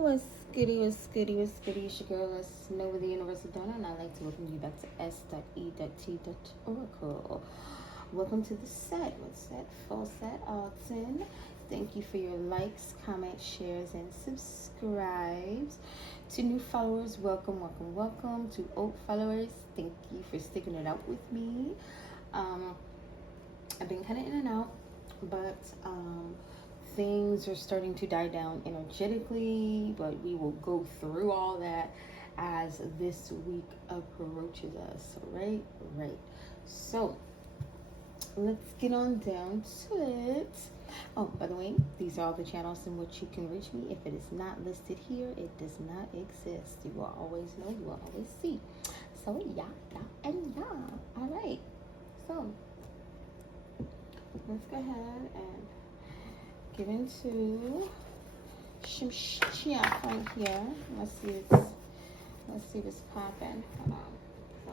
What's goody, what's goody, what's goody? It's your girl, S.E.T.ORACLE, and I'd like to welcome you back to S.E.T.ORACLE. Welcome to the set. What's that? Full set, Alton. Thank you for your likes, comments, shares, and subscribes. To new followers, welcome, welcome, welcome. To old followers, thank you for sticking it out with me. I've been kind of in and out, but things are starting to die down energetically, but we will go through all that as this week approaches us. Right. So let's get on down to it. Oh, by the way, these are all the channels in which you can reach me. If it is not listed here, it does not exist. You will always know, you will always see. So yeah. All right, so let's go ahead and get into some stuff right here. Let's see what's popping. Hold on. So,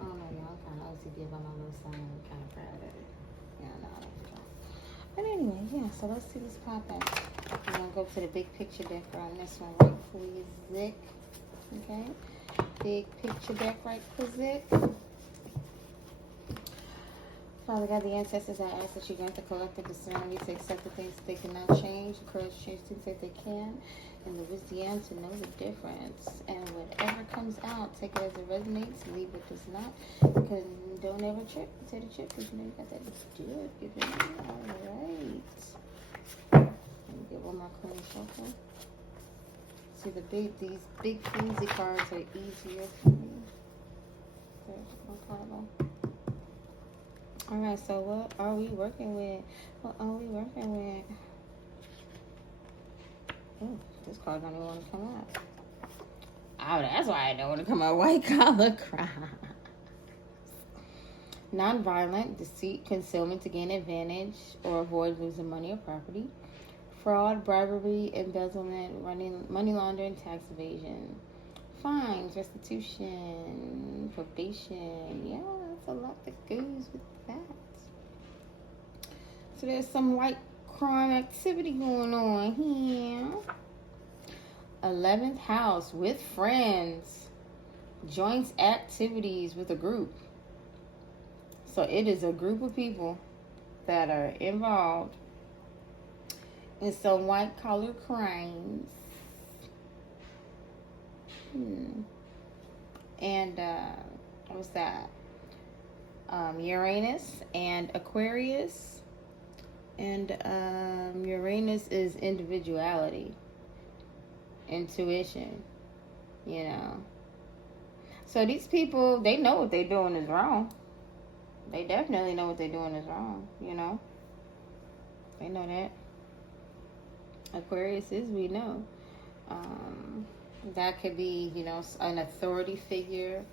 I don't know, y'all. I'm kind of OCD about my little son. I'm kind of proud of it. Yeah, no, but anyway, yeah. So let's see what's popping. I'm gonna go to the big picture deck on this one, right? Quick. Okay. Big picture deck, right? Quick. Father God, the ancestors, I ask that you grant the collective discernment to accept the things that they cannot change, the courage to change things that they can, and the wisdom to know the difference. And whatever comes out, take it as it resonates, leave what does not. Because don't ever trip to the chip, because you know you got that good. All right. Let me get one more clean shuffle. See, these big flimsy cards are easier for me. There's one card. All right, so what are we working with? Oh, this card don't even want to come out. Oh, that's why I don't want to come out. White collar crime. Non-violent, deceit, concealment to gain advantage or avoid losing money or property. Fraud, bribery, embezzlement, money laundering, tax evasion. Fines, restitution, probation. Yeah, that's a lot that goes with that. So there's some white crime activity going on here. 11th house, with friends. Joint activities with a group. So it is a group of people that are involved in some white collar crimes. And what's that? Uranus and Aquarius. And Uranus is individuality, intuition, you know. So these people, they know what they're doing is wrong. They definitely know what they're doing is wrong, you know. They know that. Aquarius is, we know. That could be, you know, an authority figure.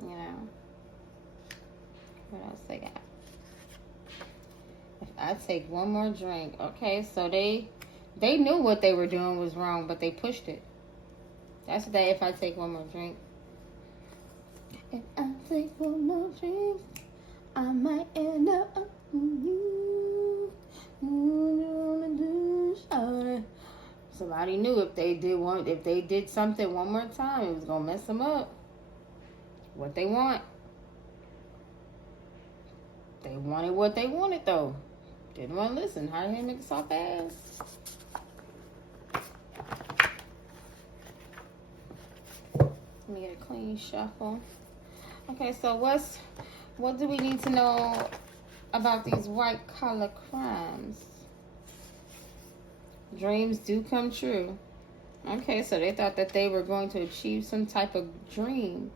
You know. What else they got? If I take one more drink. Okay, so they knew what they were doing was wrong, but they pushed it. That's that if I take one more drink. If I take one more drink, I might end up on you. Somebody knew if they did something one more time, it was gonna mess them up. What they want. They wanted what they wanted though. Didn't want to listen. How did he make it so fast? Let me get a clean shuffle. Okay, so what do we need to know about these white collar crimes? Dreams do come true. Okay, so they thought that they were going to achieve some type of dream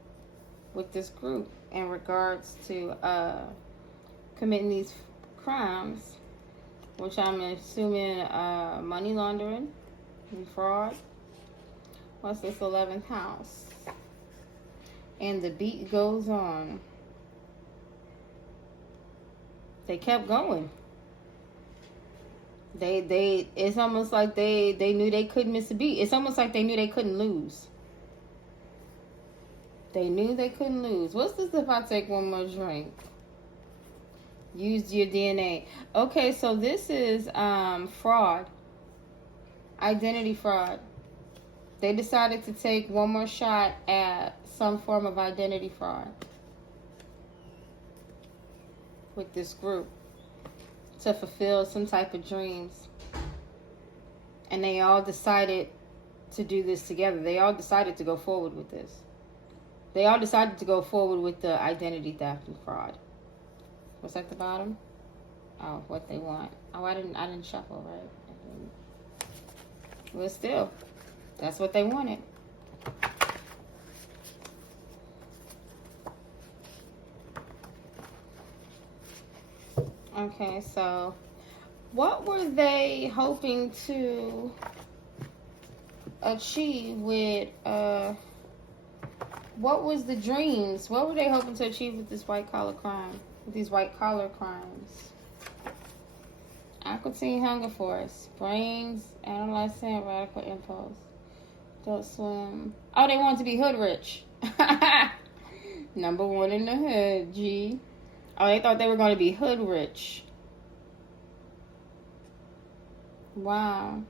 with this group in regards to committing these crimes, which I'm assuming money laundering and fraud. What's this 11th house? And the beat goes on. They kept going. It's almost like they knew they couldn't miss a beat. It's almost like they knew they couldn't lose. They knew they couldn't lose. What's this if I take one more drink? Used your DNA. Okay, so this is fraud. Identity fraud. They decided to take one more shot at some form of identity fraud with this group to fulfill some type of dreams. And they all decided to do this together. They all decided to go forward with this. They all decided to go forward with the identity theft and fraud. What's at the bottom? Oh, what they want. Oh, I didn't shuffle, right? Well, still, that's what they wanted. Okay, so what were they hoping to achieve with, what was the dreams? What were they hoping to achieve with this white collar crime? With these white collar crimes? Aquatine Hunger Force. Brains, adolescent, radical impulse. Adult Swim. Oh, they want to be hood rich. Number one in the hood, G. Oh, they thought they were going to be hood rich. Wow.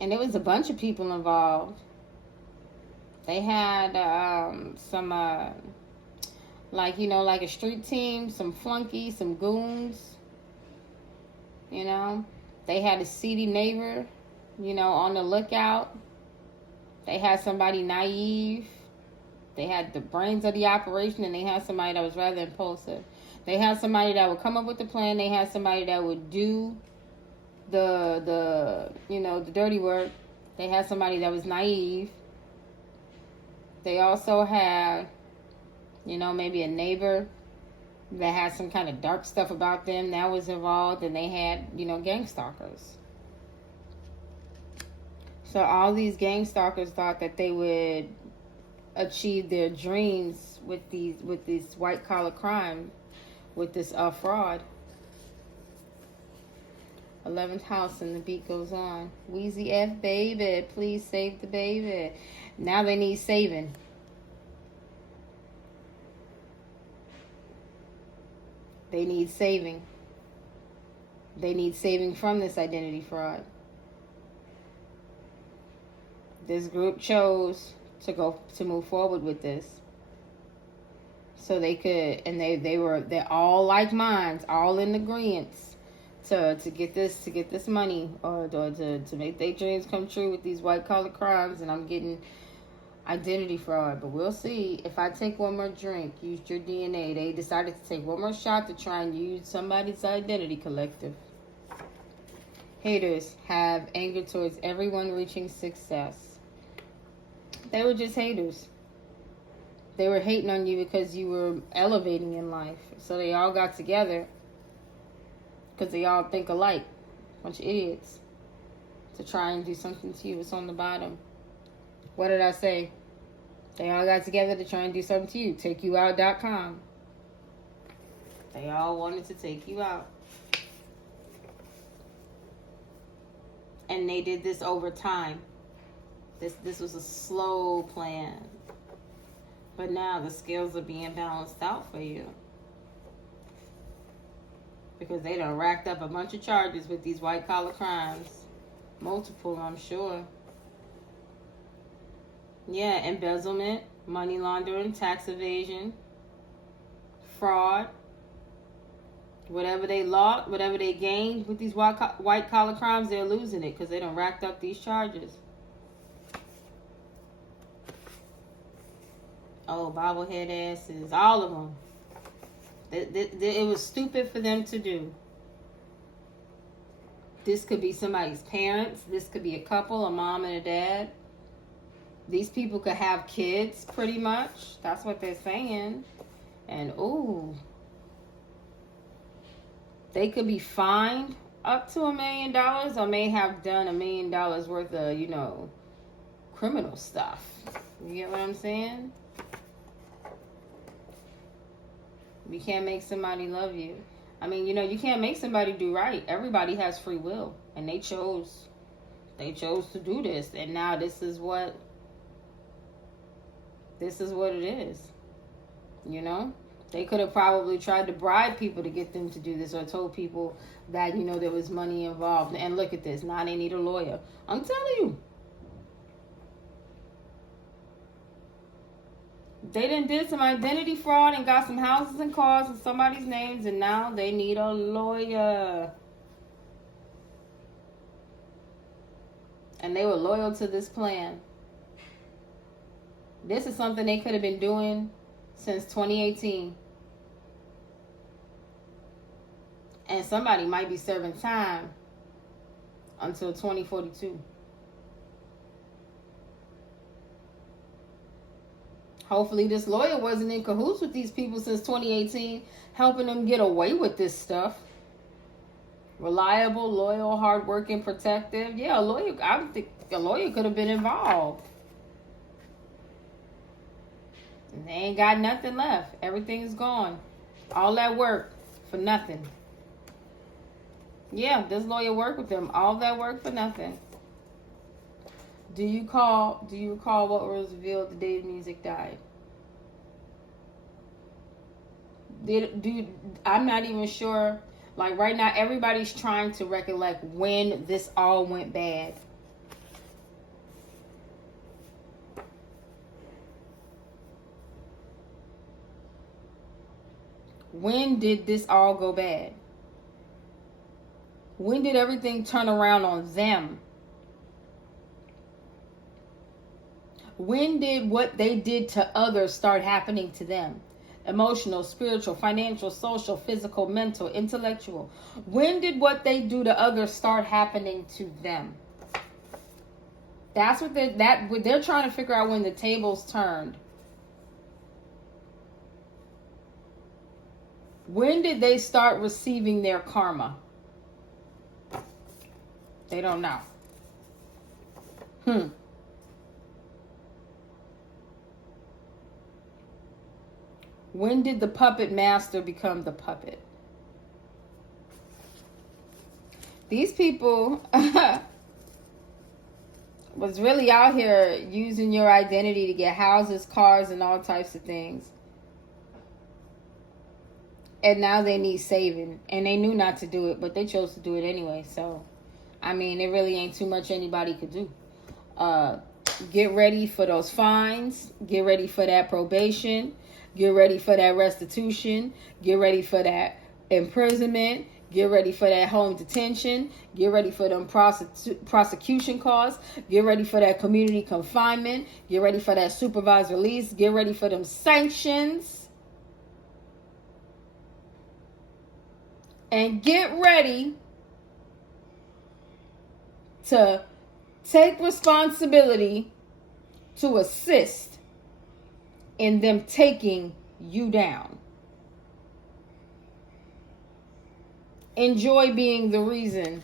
And there was a bunch of people involved. They had some, like, you know, like a street team, some flunkies, some goons. You know, they had a seedy neighbor, you know, on the lookout. They had somebody naive. They had the brains of the operation, and they had somebody that was rather impulsive. They had somebody that would come up with the plan. They had somebody that would do the you know, the dirty work. They had somebody that was naive. They also had, you know, maybe a neighbor that had some kind of dark stuff about them that was involved, and they had, you know, gang stalkers. So all these gang stalkers thought that they would achieve their dreams with these white collar crime, with this fraud. 11th house, and the beat goes on. Wheezy F baby, please save the baby. Now they need saving. They need saving. They need saving from this identity fraud. This group chose to move forward with this, so they could, and they're all like minds, all in agreement to get this money, or to make their dreams come true with these white collar crimes. And I'm getting identity fraud, but we'll see. If I take one more drink, used your DNA. They decided to take one more shot to try and use somebody's identity collective. Haters have anger towards everyone reaching success. They were just haters. They were hating on you because you were elevating in life. So they all got together because they all think alike. Bunch of idiots. To try and do something to you. It's on the bottom. What did I say? They all got together to try and do something to you. TakeYouOut.com. They all wanted to take you out. And they did this over time. This was a slow plan. But now the scales are being balanced out for you. Because they done racked up a bunch of charges with these white collar crimes. Multiple, I'm sure. Yeah, embezzlement, money laundering, tax evasion, fraud. Whatever they lost, whatever they gained with these white collar crimes, they're losing it because they done racked up these charges. Oh, bobblehead asses, all of them. It was stupid for them to do. This could be somebody's parents. This could be a couple, a mom and a dad. These people could have kids, pretty much. That's what they're saying. And, ooh, they could be fined up to $1 million, or may have done $1 million worth of, you know, criminal stuff. You get what I'm saying? You can't make somebody love you. I mean, you know, you can't make somebody do right. Everybody has free will, and they chose to do this, and now this is what it is. You know, They could have probably tried to bribe people to get them to do this, or told people that, you know, there was money involved. And look at this. Now they need a lawyer. I'm telling you. They done did some identity fraud and got some houses and cars in somebody's names, and now they need a lawyer. And they were loyal to this plan. This is something they could have been doing since 2018. And somebody might be serving time until 2042. Hopefully this lawyer wasn't in cahoots with these people since 2018, helping them get away with this stuff. Reliable, loyal, hardworking, protective. Yeah, a lawyer. I think a lawyer could have been involved. And they ain't got nothing left. Everything's gone. All that work for nothing. Yeah, this lawyer worked with them. All that work for nothing. Do you recall what was revealed the day the music died? I'm not even sure. Like right now, everybody's trying to recollect when this all went bad. When did this all go bad? When did everything turn around on them? When did what they did to others start happening to them? Emotional, spiritual, financial, social, physical, mental, intellectual. When did what they do to others start happening to them? That's what they're trying to figure out, when the tables turned. When did they start receiving their karma? They don't know. When did the puppet master become the puppet? These people was really out here using your identity to get houses, cars, and all types of things. And now they need saving. And they knew not to do it, but they chose to do it anyway. So, I mean, it really ain't too much anybody could do. Get ready for those fines. Get ready for that probation. Get ready for that restitution. Get ready for that imprisonment. Get ready for that home detention. Get ready for them prosecution costs. Get ready for that community confinement. Get ready for that supervised release. Get ready for them sanctions. And get ready to take responsibility to assist in them taking you down. Enjoy being the reason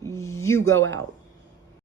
you go out.